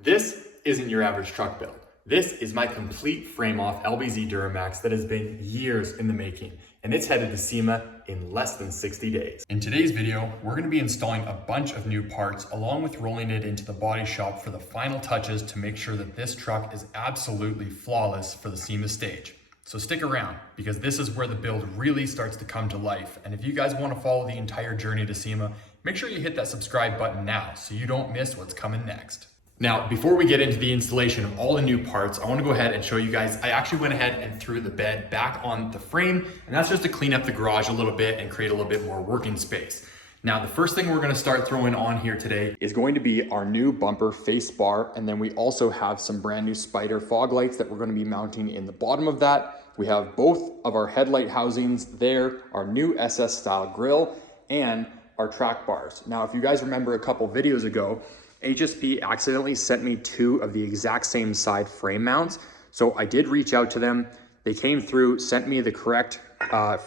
This isn't your average truck build. This is my complete frame off Lbz Duramax that has been years in the making, and it's headed to Sema in less than 60 days. In today's video, we're going to be installing a bunch of new parts along with rolling it into the body shop for the final touches to make sure that this truck is absolutely flawless for the Sema stage. So stick around, because this is where the build really starts to come to life. And if you guys want to follow the entire journey to Sema, make sure you hit that subscribe button now so you don't miss what's coming next. Now, before we get into the installation of all the new parts, I want to go ahead and show you guys, I actually went ahead and threw the bed back on the frame, and that's just to clean up the garage a little bit and create a little bit more working space. Now, the first thing we're going to start throwing on here today is going to be our new bumper face bar, and then we also have some brand new Spider fog lights that we're going to be mounting in the bottom of that. We have both of our headlight housings there, our new SS style grille, and our track bars. Now, if you guys remember a couple videos ago, HSP accidentally sent me two of the exact same side frame mounts. So I did reach out to them. They came through, sent me the correct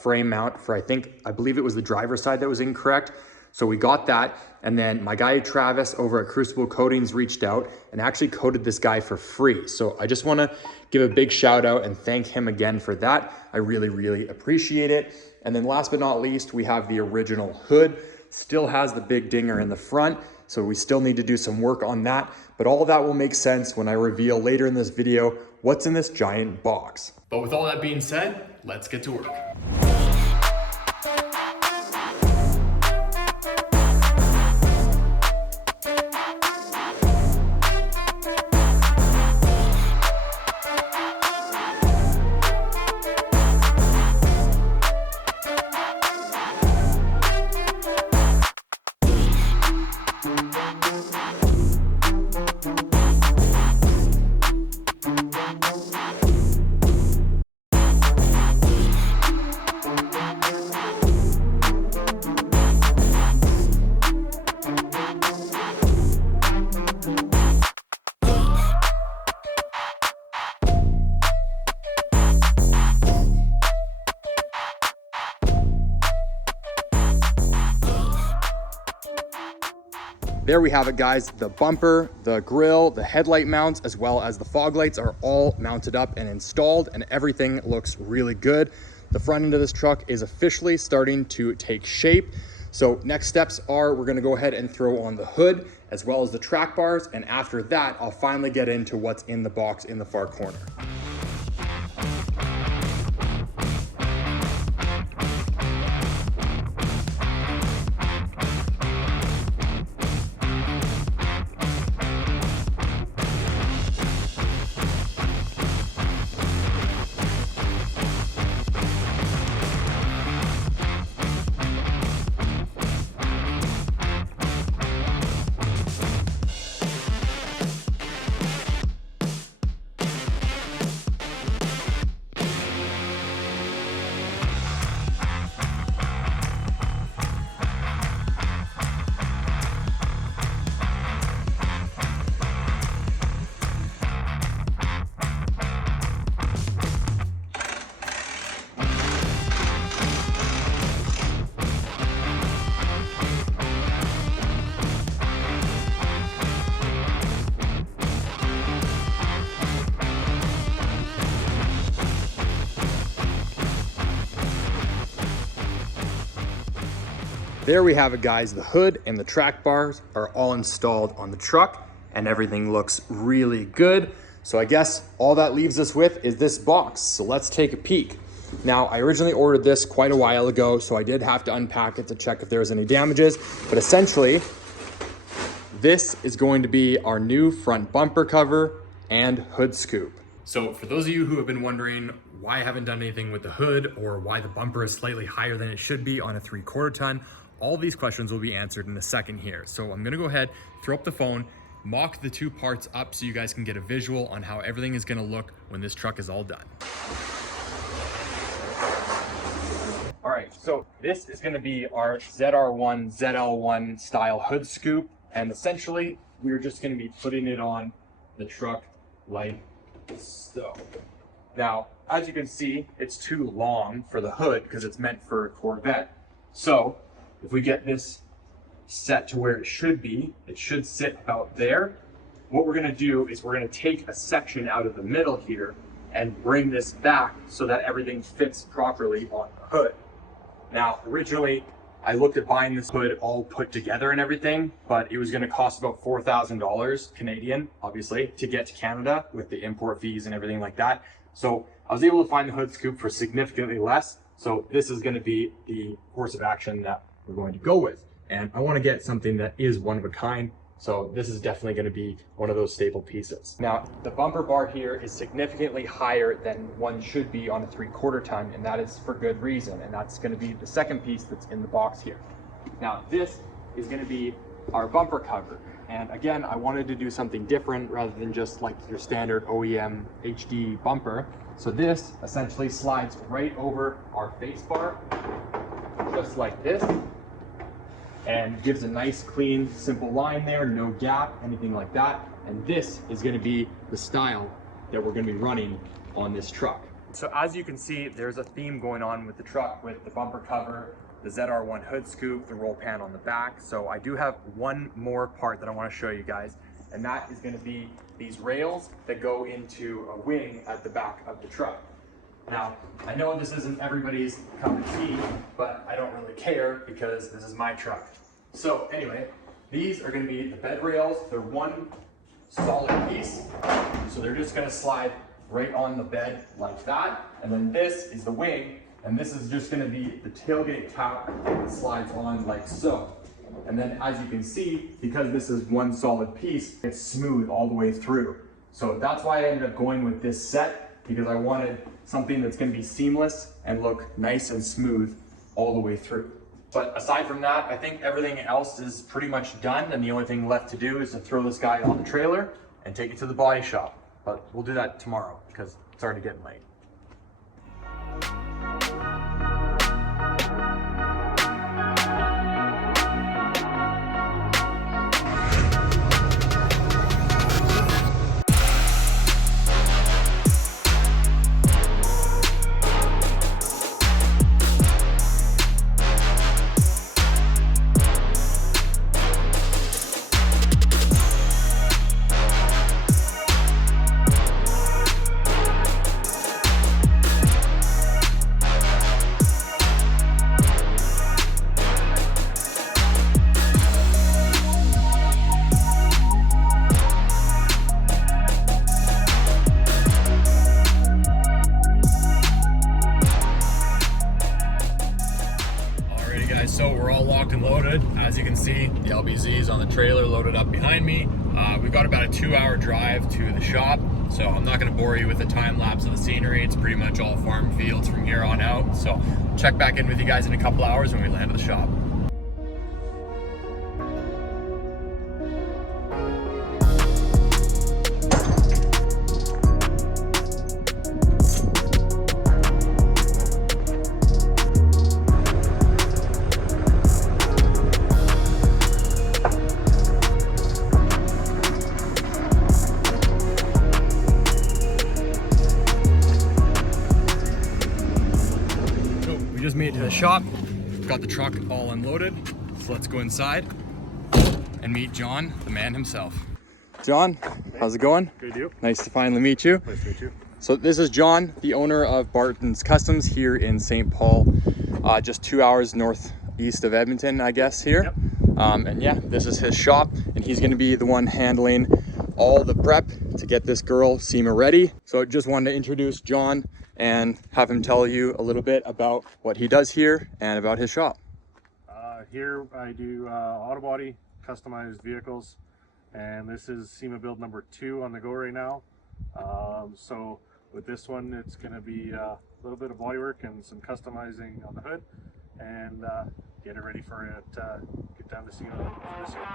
frame mount for, I believe it was the driver's side that was incorrect. So we got that. And then my guy, Travis, over at Crucible Coatings reached out and actually coated this guy for free. So I just wanna give a big shout out and thank him again for that. I really, really appreciate it. And then last but not least, we have the original hood. Still has the big dinger in the front. So we still need to do some work on that, but all of that will make sense when I reveal later in this video what's in this giant box. But with all that being said, let's get to work. There we have it, guys. The bumper, the grille, the headlight mounts, as well as the fog lights are all mounted up and installed, and everything looks really good. The front end of this truck is officially starting to take shape. So next steps are we're gonna go ahead and throw on the hood as well as the track bars, and after that, I'll finally get into what's in the box in the far corner. There we have it, guys. The hood and the track bars are all installed on the truck and everything looks really good. So I guess all that leaves us with is this box. So let's take a peek. Now, I originally ordered this quite a while ago, so I did have to unpack it to check if there was any damages, but essentially this is going to be our new front bumper cover and hood scoop. So for those of you who have been wondering why I haven't done anything with the hood or why the bumper is slightly higher than it should be on a 3/4 ton, all these questions will be answered in a second here. So I'm gonna go ahead, throw up the phone, mock the two parts up so you guys can get a visual on how everything is gonna look when this truck is all done. All right, so this is gonna be our ZR1, ZL1 style hood scoop. And essentially, we're just gonna be putting it on the truck like so. Now, as you can see, it's too long for the hood because it's meant for a Corvette. So if we get this set to where it should be, it should sit about there. what we're gonna do is we're gonna take a section out of the middle here and bring this back so that everything fits properly on the hood. Now, originally, I looked at buying this hood all put together and everything, but it was gonna cost about $4,000 Canadian, obviously, to get to Canada with the import fees and everything like that. So I was able to find the hood scoop for significantly less. So this is gonna be the course of action that we're going to go with. And I wanna get something that is one of a kind. So this is definitely gonna be one of those staple pieces. Now, the bumper bar here is significantly higher than one should be on a 3/4 ton, and that is for good reason. And that's gonna be the second piece that's in the box here. Now, this is gonna be our bumper cover. And again, I wanted to do something different rather than just like your standard OEM HD bumper. So this essentially slides right over our face bar, just like this, and gives a nice, clean, simple line there, no gap, anything like that. And this is gonna be the style that we're gonna be running on this truck. So as you can see, there's a theme going on with the truck with the bumper cover, the ZR1 hood scoop, the roll pan on the back. So I do have one more part that I wanna show you guys, and that is gonna be these rails that go into a wing at the back of the truck. Now, I know this isn't everybody's cup of tea, but I don't really care because this is my truck. So anyway, these are gonna be the bed rails. They're one solid piece. So they're just gonna slide right on the bed like that. And then this is the wing, and this is just gonna be the tailgate cap that slides on like so. And then as you can see, because this is one solid piece, it's smooth all the way through. So that's why I ended up going with this set, because I wanted something that's gonna be seamless and look nice and smooth all the way through. But aside from that, I think everything else is pretty much done, and the only thing left to do is to throw this guy on the trailer and take it to the body shop. But we'll do that tomorrow because it's already getting late. So we're all locked and loaded. As you can see, the Lbz is on the trailer loaded up behind me. We've got about a 2-hour drive to the shop, so I'm not gonna bore you with the time lapse of the scenery. It's pretty much all farm fields from here on out. So check back in with you guys in a couple hours when we land at the shop. We just made it to the shop, got the truck all unloaded, so let's go inside and meet John, the man himself. John, how's it going? Good, you? Nice to finally meet you. Nice to meet you. So this is John, the owner of Barton's Customs here in St. Paul, just 2 hours northeast of Edmonton, I guess, here. Yep. And yeah, this is his shop, and he's gonna be the one handling all the prep to get this girl Sema ready. So just wanted to introduce John and have him tell you a little bit about what he does here and about his shop. Here I do auto body, customized vehicles, and this is Sema build number 2 on the go right now. So with this one, it's going to be a little bit of bodywork and some customizing on the hood, and get it ready for it, get down to Sema for this year.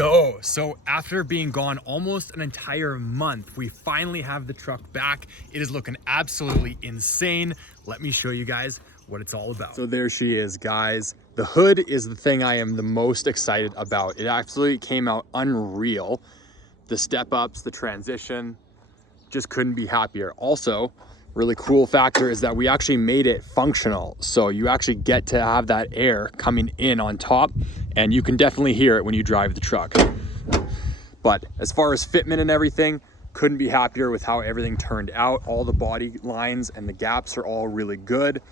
go. So after being gone almost an entire month, we finally have the truck back. It is looking absolutely insane. Let me show you guys what it's all about. So there she is, guys. The hood is the thing I am the most excited about. It absolutely came out unreal. The step ups, the transition, just couldn't be happier. Also, really cool factor is that we actually made it functional. So you actually get to have that air coming in on top, and you can definitely hear it when you drive the truck. But as far as fitment and everything, couldn't be happier with how everything turned out. All the body lines and the gaps are all really good.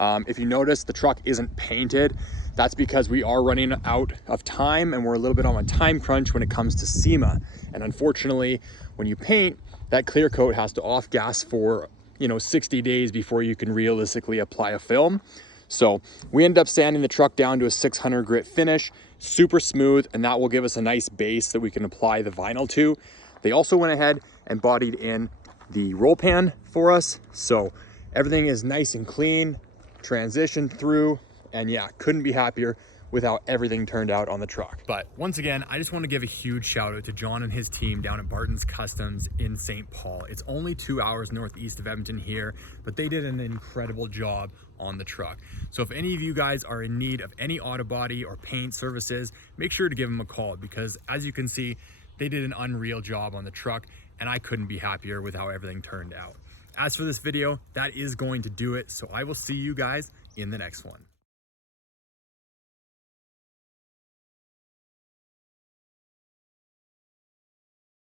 If you notice, the truck isn't painted. That's because we are running out of time and we're a little bit on a time crunch when it comes to SEMA. And unfortunately, when you paint, that clear coat has to off gas for 60 days before you can realistically apply a film. So we ended up sanding the truck down to a 600 grit finish, super smooth, and that will give us a nice base that we can apply the vinyl to. They also went ahead and bodied in the roll pan for us. So everything is nice and clean, transitioned through, and yeah, couldn't be happier with how everything turned out on the truck. But once again, I just want to give a huge shout out to John and his team down at Barton's Customs in St. Paul. It's only 2 hours northeast of Edmonton here, but they did an incredible job on the truck. So if any of you guys are in need of any auto body or paint services, make sure to give them a call, because as you can see, they did an unreal job on the truck, and I couldn't be happier with how everything turned out. As for this video, that is going to do it. So I will see you guys in the next one.